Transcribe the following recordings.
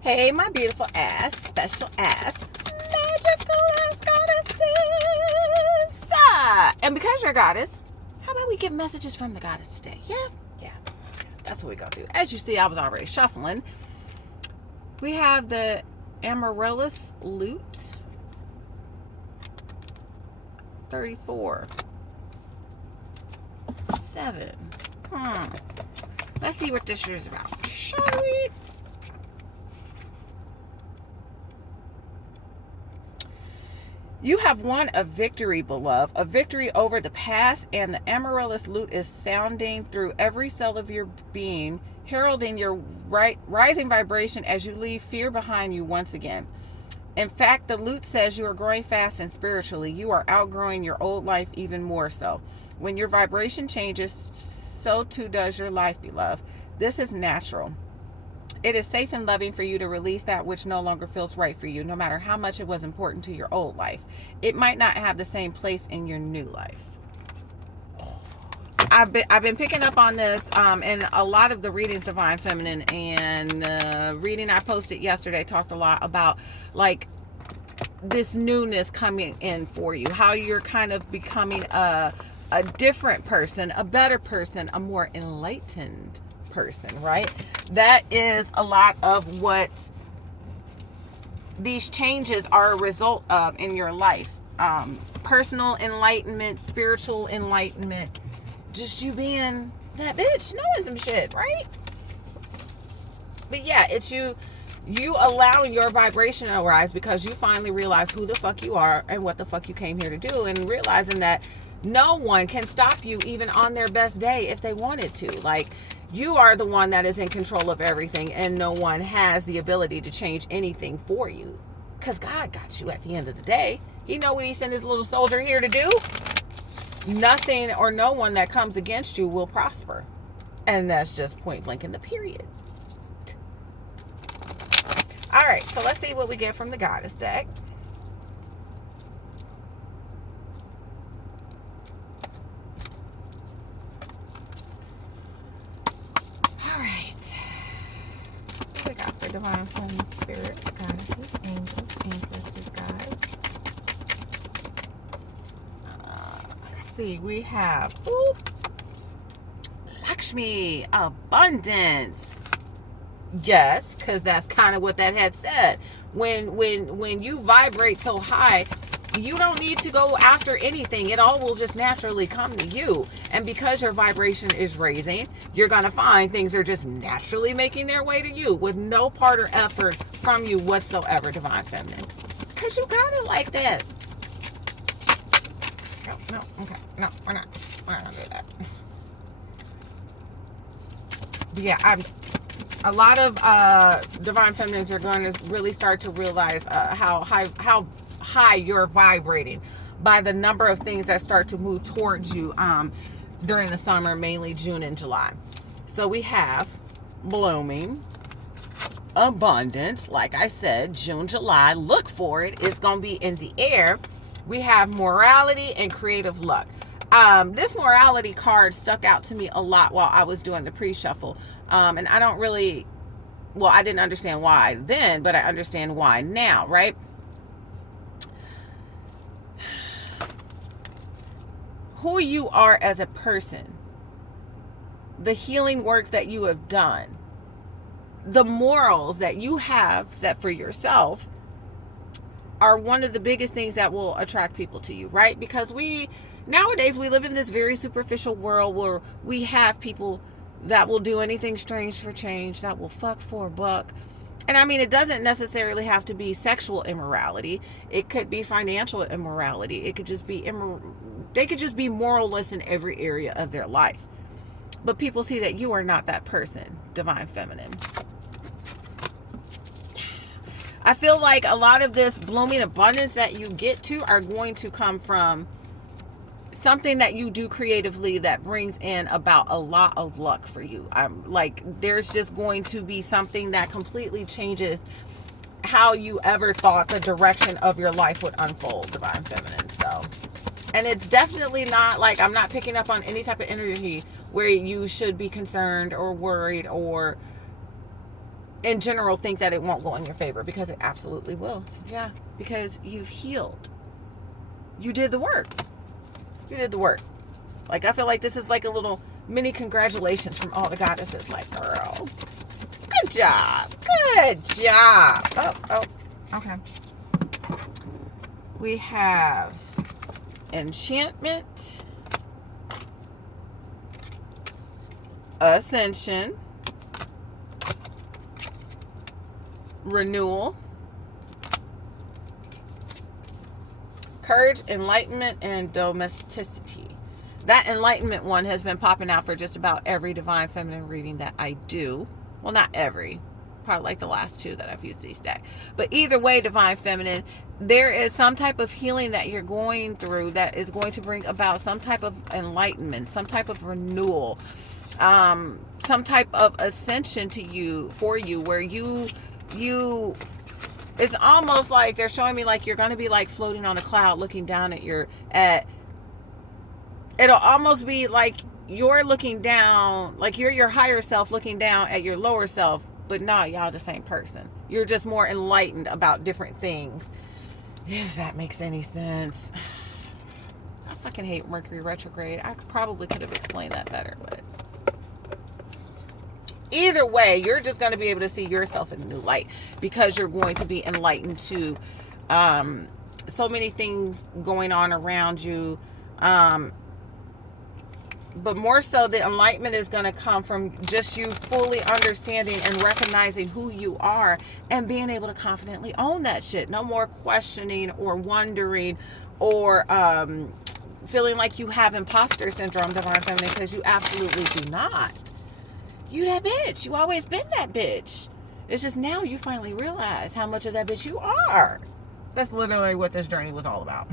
Hey, my beautiful ass, special ass, magical ass goddesses. And because you're a goddess, how about we get messages from the goddess today? Yeah. That's what we're going to do. As you see, I was already shuffling. We have the amaryllis lute. 34. 7. Let's see what this year is about. Shall we? You have won a victory, beloved, a victory over the past, and the amaryllis lute is sounding through every cell of your being, heralding your rising vibration as you leave fear behind you once again. In fact, the lute says you are growing fast and spiritually. You are outgrowing your old life even more so. When your vibration changes, so too does your life, beloved. This is natural. It is safe and loving for you to release that which no longer feels right for you, no matter how much it was important to your old life. It might not have the same place in your new life. I've been picking up on this in a lot of the readings, Divine Feminine, and reading I posted yesterday talked a lot about like this newness coming in for you, how you're kind of becoming a different person, a better person, a more enlightened person, right? That is a lot of what these changes are a result of in your life. Personal enlightenment, spiritual enlightenment, just you being that bitch knowing some shit, right? But yeah, it's you allowing your vibration to rise because you finally realize who the fuck you are and what the fuck you came here to do, and realizing that no one can stop you even on their best day if they wanted to. Like, you are the one that is in control of everything, and no one has the ability to change anything for you, because God got you at the end of the day. You know what he sent his little soldier here to do? Nothing or no one that comes against you will prosper. And that's just point blank in the period. All right, so let's see what we get from the goddess deck. All right. What we got for divine feminine spirit, goddesses, angels, ancestors, guides. Let's see, we have Lakshmi, abundance. Yes, because that's kind of what that had said. When you vibrate so high, you don't need to go after anything. It all will just naturally come to you. And because your vibration is raising, you're going to find things are just naturally making their way to you with no part or effort from you whatsoever, Divine Feminine. Because you got it like that. No, okay. No, we're not going to do that. But yeah, a lot of divine feminines are going to really start to realize how high you're vibrating by the number of things that start to move towards you during the summer, mainly June and July. So we have blooming, abundance, like I said, June, July, look for it. It's going to be in the air. We have morality and creative luck. This morality card stuck out to me a lot while I was doing the pre-shuffle. And I don't really, well, I didn't understand why then, but I understand why now, right? Who you are as a person, the healing work that you have done, the morals that you have set for yourself are one of the biggest things that will attract people to you, right? Because nowadays we live in this very superficial world where we have people that will do anything strange for change, that will fuck for a buck. And I mean, it doesn't necessarily have to be sexual immorality. It could be financial immorality. It could just be they could just be moralless in every area of their life. But people see that you are not that person, Divine Feminine. I feel like a lot of this blooming abundance that you get to are going to come from something that you do creatively that brings in about a lot of luck for you. I'm like, there's just going to be something that completely changes how you ever thought the direction of your life would unfold, Divine Feminine. So, and it's definitely not like, I'm not picking up on any type of energy where you should be concerned or worried or in general think that it won't go in your favor, because it absolutely will. Yeah, because you've healed. You did the work. You did the work. Like, I feel like this is like a little mini congratulations from all the goddesses. Like, girl, good job. Good job. Oh, okay. We have enchantment, ascension, renewal, courage, enlightenment, and domesticity. That enlightenment one has been popping out for just about every divine feminine reading that I do. Well, not every, probably like the last two that I've used these days. But either way, divine feminine, there is some type of healing that you're going through that is going to bring about some type of enlightenment, some type of renewal, some type of ascension to you, for you, where you it's almost like they're showing me like you're going to be like floating on a cloud looking down it'll almost be like you're looking down, like you're your higher self looking down at your lower self, but not y'all the same person. You're just more enlightened about different things, if that makes any sense. I fucking hate Mercury retrograde. I probably could have explained that better, but either way, you're just going to be able to see yourself in a new light, because you're going to be enlightened to so many things going on around you. But more so, the enlightenment is going to come from just you fully understanding and recognizing who you are and being able to confidently own that shit. No more questioning or wondering or feeling like you have imposter syndrome, divine feminine, because you absolutely do not. You that bitch. You always been that bitch. It's just now you finally realize how much of that bitch you are. That's literally what this journey was all about.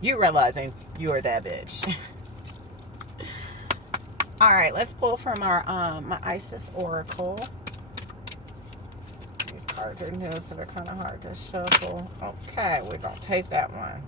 You realizing you're that bitch. All right, let's pull from our my Isis Oracle. These cards are new, so they're kind of hard to shuffle. Okay, we're gonna take that one.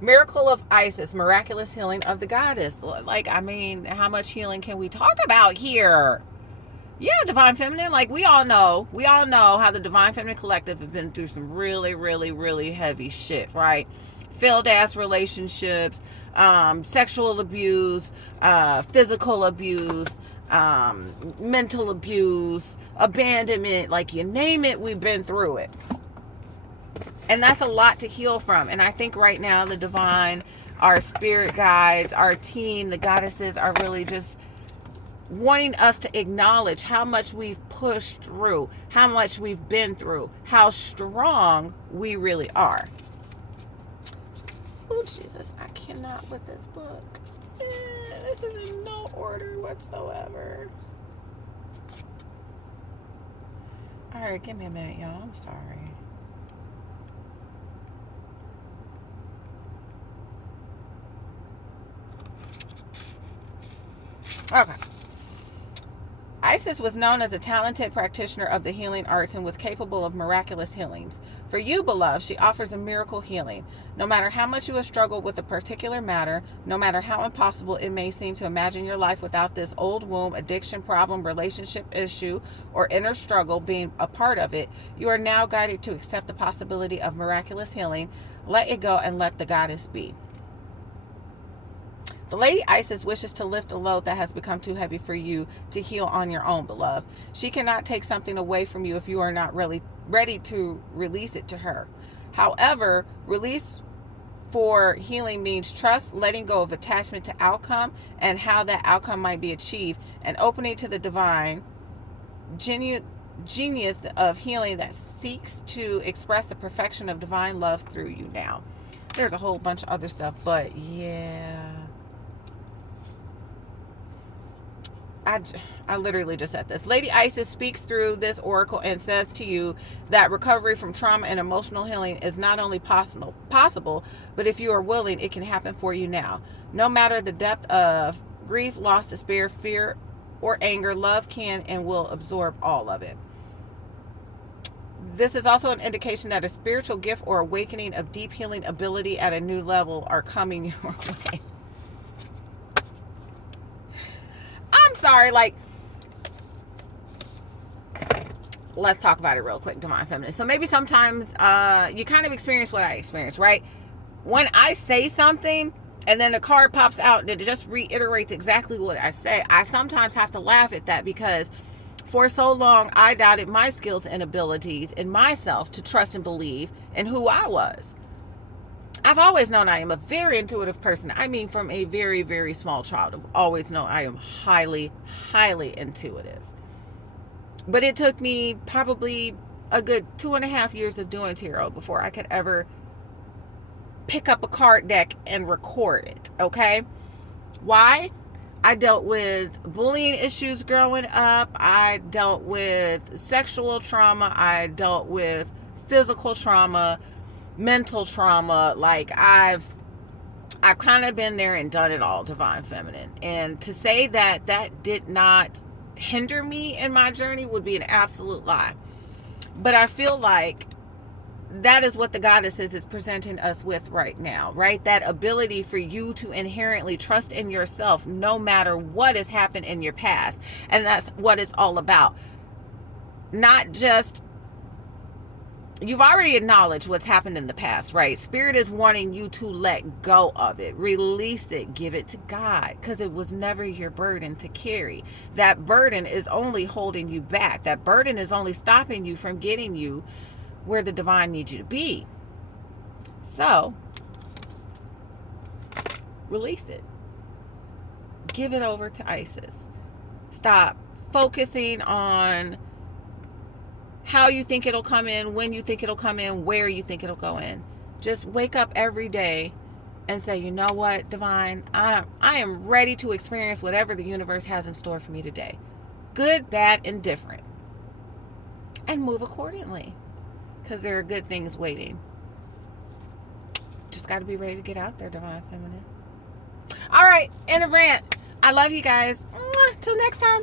Miracle of Isis, miraculous healing of the goddess. Like, I mean, how much healing can we talk about here? Yeah, divine feminine. Like, we all know how the divine feminine collective have been through some really, really, really heavy shit, right? Failed ass relationships, sexual abuse, physical abuse, mental abuse, abandonment, like you name it, we've been through it. And that's a lot to heal from. And I think right now the divine, our spirit guides, our team, the goddesses are really just wanting us to acknowledge how much we've pushed through, how much we've been through, how strong we really are. Oh, Jesus, I cannot with this book. This is in no order whatsoever. All right, give me a minute, y'all. I'm sorry. Okay. Isis was known as a talented practitioner of the healing arts and was capable of miraculous healings. For you, beloved, she offers a miracle healing. No matter how much you have struggled with a particular matter, no matter how impossible it may seem to imagine your life without this old womb, addiction problem, relationship issue, or inner struggle being a part of it, you are now guided to accept the possibility of miraculous healing. Let it go and let the goddess be. The Lady Isis wishes to lift a load that has become too heavy for you to heal on your own, beloved. She cannot take something away from you if you are not really ready to release it to her. However, release for healing means trust, letting go of attachment to outcome and how that outcome might be achieved, and opening to the divine genius of healing that seeks to express the perfection of divine love through you now. There's a whole bunch of other stuff, but yeah. I literally just said this. Lady Isis speaks through this oracle and says to you that recovery from trauma and emotional healing is not only possible, but if you are willing, it can happen for you now. No matter the depth of grief, loss, despair, fear, or anger, love can and will absorb all of it. This is also an indication that a spiritual gift or awakening of deep healing ability at a new level are coming your way. I'm sorry, like, let's talk about it real quick, Divine Feminine. So maybe sometimes you kind of experience what I experience, right? When I say something and then the card pops out that it just reiterates exactly what I say, I sometimes have to laugh at that, because for so long I doubted my skills and abilities in myself to trust and believe in who I was. I've always known I am a very intuitive person. I mean, from a very, very small child, I've always known I am highly, highly intuitive. But it took me probably a good 2.5 years of doing tarot before I could ever pick up a card deck and record it, okay? Why? I dealt with bullying issues growing up. I dealt with sexual trauma. I dealt with physical trauma, mental trauma. Like, I've kind of been there and done it all, Divine Feminine. And to say that that did not hinder me in my journey would be an absolute lie. But I feel like that is what the goddesses is presenting us with right now, right? That ability for you to inherently trust in yourself no matter what has happened in your past. And that's what it's all about. Not just, you've already acknowledged what's happened in the past, right? Spirit is wanting you to let go of it, release it, give it to God, because it was never your burden to carry. That burden is only holding you back. That burden is only stopping you from getting you where the divine needs you to be. So, release it. Give it over to Isis. Stop focusing on how you think it'll come in, when you think it'll come in, where you think it'll go in. Just wake up every day and say, you know what, divine, I am ready to experience whatever the universe has in store for me today. Good, bad, and different. And move accordingly, because there are good things waiting. Just got to be ready to get out there, Divine Feminine. All right, end of rant. I love you guys. Till next time.